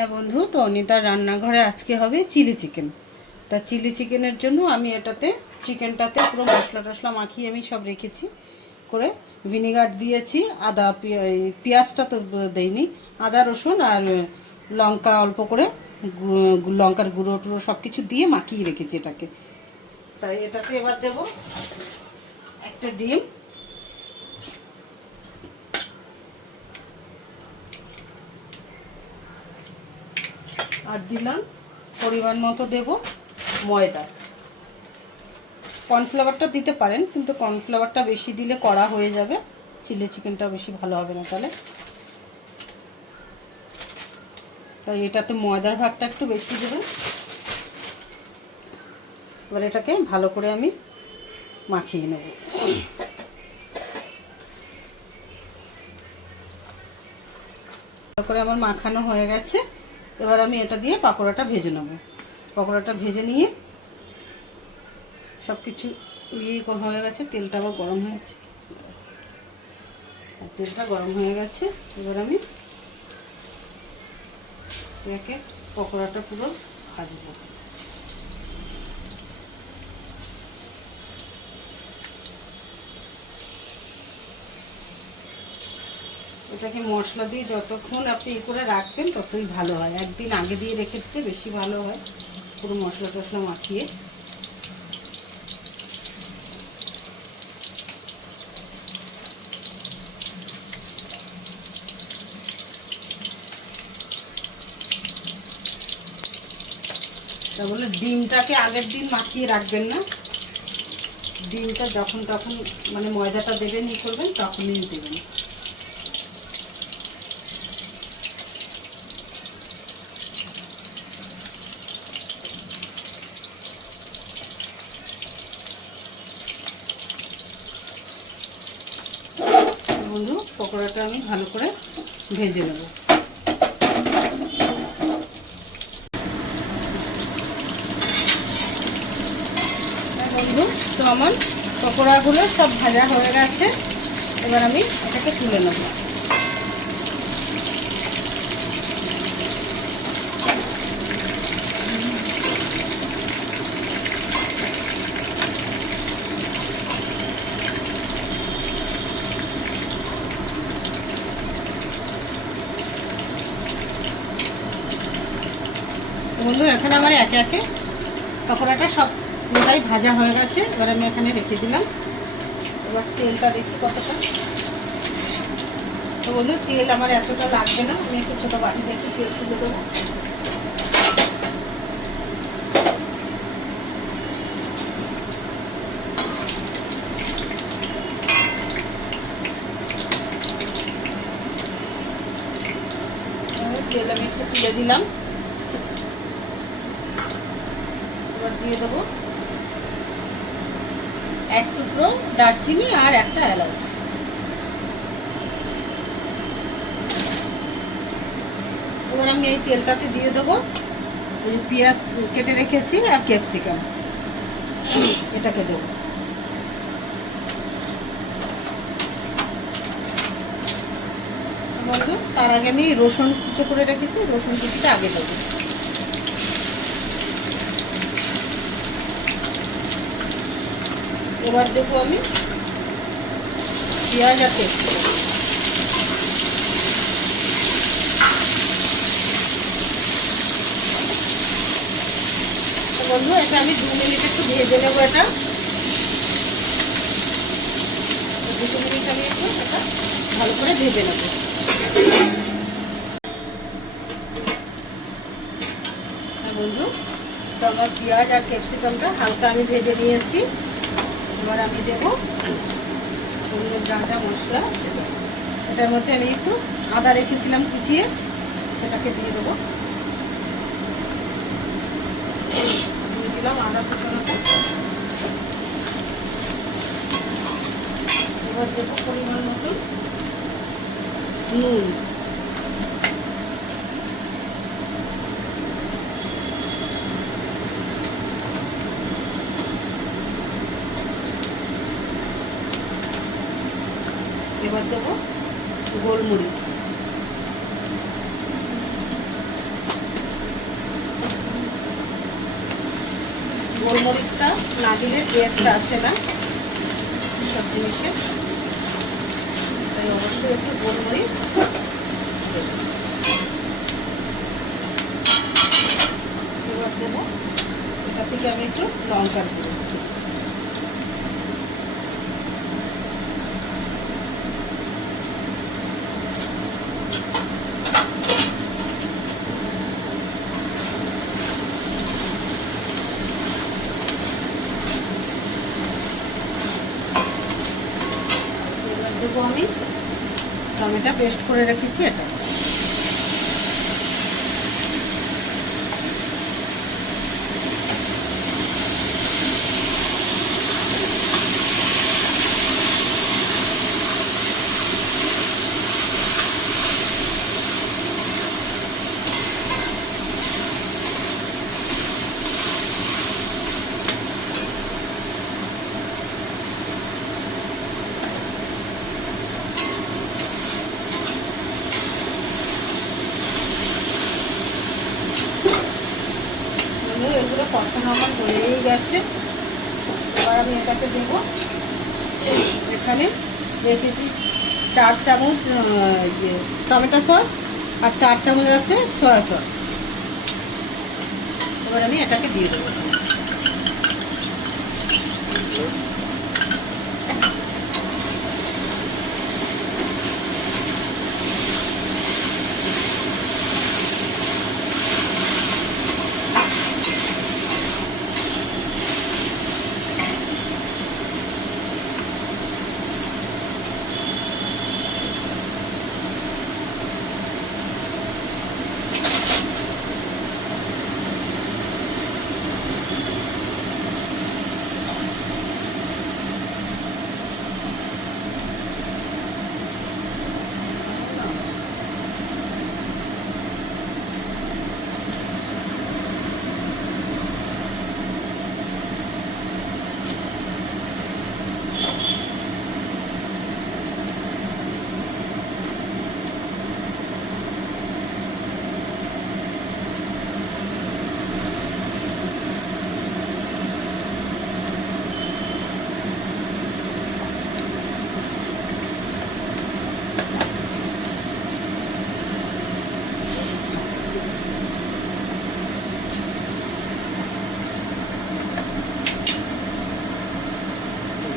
হ্যাঁ বন্ধু, তো অনিতার রান্নাঘরে আজকে হবে চিলি চিকেন। তা চিলি চিকেনের জন্য আমি এটাতে চিকেনটাতে পুরো মশলা টশলা মাখিয়ে আমি সব রেখেছি করে, ভিনিগার দিয়েছি, আদা পেঁয়াজটা তো দেইনি, আদা রসুন আর লঙ্কা অল্প করে, লঙ্কার গুঁড়ো টুড়ো সব কিছু দিয়ে মাখিয়ে রেখেছি এটাকে। তাই এটাতে এবার দেবো একটা ডিম, আর দিলাম পরিমাণ মতো দেব ময়দা। কর্নফ্লাওয়ারটা দিতে পারেন, কিন্তু কর্নফ্লাওয়ারটা বেশি দিলে কড়া হয়ে যাবে, চিলি চিকেনটা বেশি ভালো হবে না তাহলে। তাই এটাতে ময়দার ভাগটা একটু বেশি দেবেন। এবার এটাকে ভালো করে আমি মাখিয়ে নেব। ভালো করে আমার মাখানো হয়ে গেছে। এবার আমি এটা দিয়ে পাকোড়াটা ভেজে নেব। পাকোড়াটা ভেজে নিয়ে সব কিছু দিয়ে হয়ে গেছে, তেলটা আবার গরম হয়েছে, তেলটা গরম হয়ে গেছে। এবার আমি এটাকে পকোড়াটা পুরো ভাজবো। এটাকে মশলা দিয়ে যতক্ষণ আপনি করে রাখবেন ততই ভালো হয়। একদিন আগে দিয়ে রেখে দিতে বেশি ভালো হয়, পুরো মশলা টশলা মাখিয়ে। তাহলে ডিমটাকে আগের দিন মাখিয়ে রাখবেন না, ডিমটা যখন তখন মানে ময়দাটা দেবেন ই করবেন তখনই দেবেন। বন্ধু, পকোড়াটা আমি ভালো করে ভেজে নেব। বন্ধু, তো আমার পকোড়াগুলো সব ভাজা হয়ে গেছে। এবার আমি এটাকে তুলে নেব। বন্ধু, এখানে আমার একে একে পকোড়াটা সব পুরোটাই ভাজা হয়ে গেছে। এবার আমি এখানে রেখে দিলাম। এবার তেলটা দেখি কতটা। তো বন্ধু, তেল আমার এতটা লাগবে না, আমি একটু ছোটো বাটিতে একটু তেল তুলে দেবো। তেল আমি একটু তুলে দিলাম। এবার দিয়ে দেবো এক টুকরো দারচিনি আর একটা এলাচ। এবার আমি এই তেলটাতে দিয়ে দেবো ওই পেঁয়াজ কেটে রেখেছি আর ক্যাপসিকাম, এটাকে দেবো। বন্ধু, তার আগে আমি রসুন কুচো করে রেখেছি, রসুন কুচিটা আগে দেবো। এবার দেবো আমি পেঁয়াজ আর ক্যাপসিকাম। বন্ধু, এটা আমি 2 মিনিট একটু ভেজে নেবো। এটা 2 মিনিট আমি একটু এটা ভালো করে ভেজে নেবো। হ্যাঁ বন্ধু, তো আমার পেঁয়াজ আর ক্যাপসিকামটা হালকা আমি ভেজে নিয়েছি। এবার আমি দেবো অন্য যা যা মশলা, এটার মধ্যে আমি একটু আদা রেখেছিলাম কুচিয়ে, সেটাকে দিয়ে দেবো। দিয়ে দিলাম আদা কুচানোটা। এবার দেবো পরিমাণ মতো নুন। এবার দেবো গোলমরিচ। গোলমরিচটা না দিলে টেস্টটা আসে না সব জিনিসে, তাই অবশ্যই একটু গোলমরিচ। এবার দেবো এটা থেকে আমি একটু লঙ্কা দেবো। দেবো আমি টমেটো পেস্ট করে রেখেছি এটা। এগুলো কষানো আমার হয়েই গেছে। এবার আমি এটাকে দেবো, এখানে রেখেছি 4 চামচ টমেটো সস আর 4 চামচ আছে সয়া সস। এবার আমি এটাকে দিয়ে দেবো।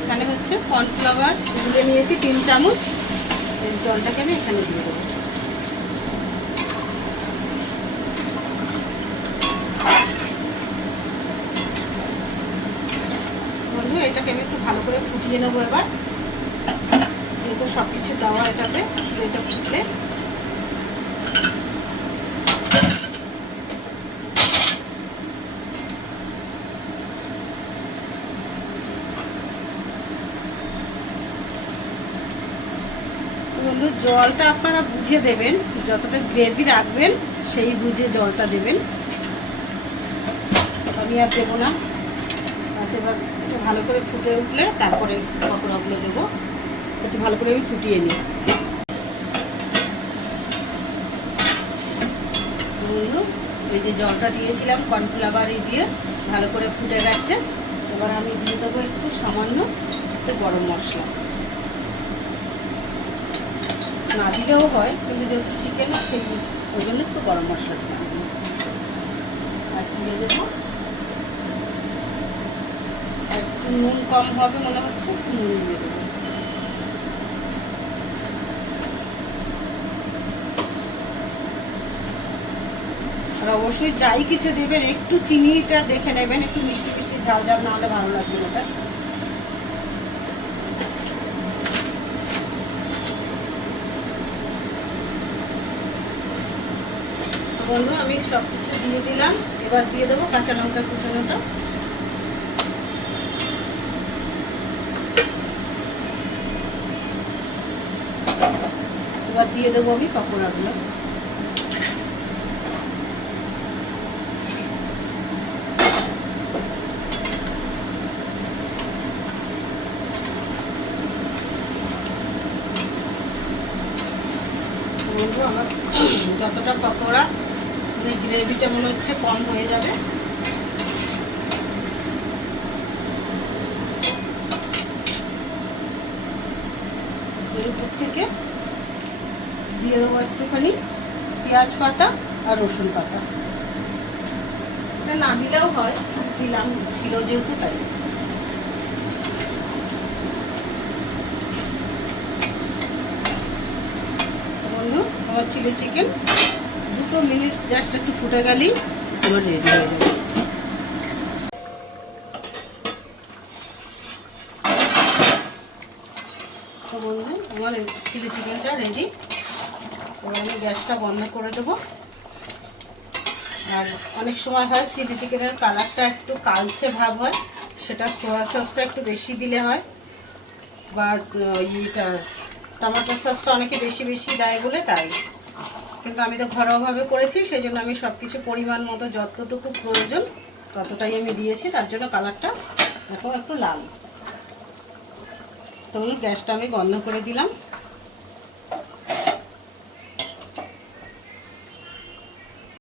এখানে হচ্ছে কর্নফ্লাওয়ার গুলে নিয়েছি 3 চামচ। এই জলটাকে আমি এখানে দিয়ে দেবো। বন্ধু এটাকে আমি একটু ভালো করে ফুটিয়ে নেবো এবার, যেহেতু সব কিছু দেওয়া এটাতে, শুধু এটা ফুটলে বন্ধু জলটা আপনারা বুঝে দেবেন, যতটা গ্রেভি রাখবেন সেই বুঝে জলটা দেবেন। আমি আর দেবো না, এবার একটু ভালো করে ফুটে উঠলে তারপরে পকোড়াগুলো দেবো। একটু ভালো করে আমি ফুটিয়ে নিই। এই যে জলটা দিয়েছিলাম কর্নফ্লাওয়ার দিয়ে ভালো করে ফুটে গেছে। এবার আমি দিয়ে দেবো একটু সামান্য একটু গরম মশলা। না দিলেও হয়, কিন্তু যেহেতু চিকেন সেই ওই জন্য একটু গরম মশলা দিলাম। আর দিয়ে দেবো একটু নুন কম হবে মনে হচ্ছে, একটু নুন দিয়ে দেবো। আর অবশ্যই যাই কিছু দেবেন একটু চিনিটা দেখে নেবেন, একটু মিষ্টি মিষ্টি ঝাল ঝাল না হলে ভালো লাগবে না। বন্ধু আমি সব কিছু দিয়ে দিলাম। এবার দিয়ে দেবো কাঁচা লঙ্কা কুচানোটা। এবার দিয়ে দেবো আমি পকোড়াগুলো। বন্ধু আমার যতটা পকোড়া গ্রেভিটা মনে হচ্ছে কম হয়ে যাবে, এর উপর থেকে দিয়ে দেবো একটুখানি পেঁয়াজ পাতা আর রসুন পাতা। এটা না দিলেও হয়, দিলাম ছিল যেহেতু তাই। বন্ধু, আমার চিলি চিকেন 2 মিনিট জাস্ট একটু ফুটে গেলেই আমার রেডি হয়ে যাবে। তো বন্ধু, আমার চিলি চিকেনটা রেডি। এবার আমি গ্যাসটা বন্ধ করে দেবো। আর অনেক সময় হয় চিলি চিকেনের কালারটা একটু কালচে ভাব হয়, সেটা সোয়া সসটা একটু বেশি দিলে হয়, বা ইটা টমেটো সসটা অনেকে বেশি বেশি দেয় বলে তাই। কিন্তু আমি তো ঘরোয়াভাবে করেছি, সেই জন্য আমি সব কিছু পরিমাণ মতো যতটুকু প্রয়োজন ততটাই আমি দিয়েছি, তার জন্য কালারটা এখন একটু লাল। তো গ্যাসটা আমি বন্ধ করে দিলাম।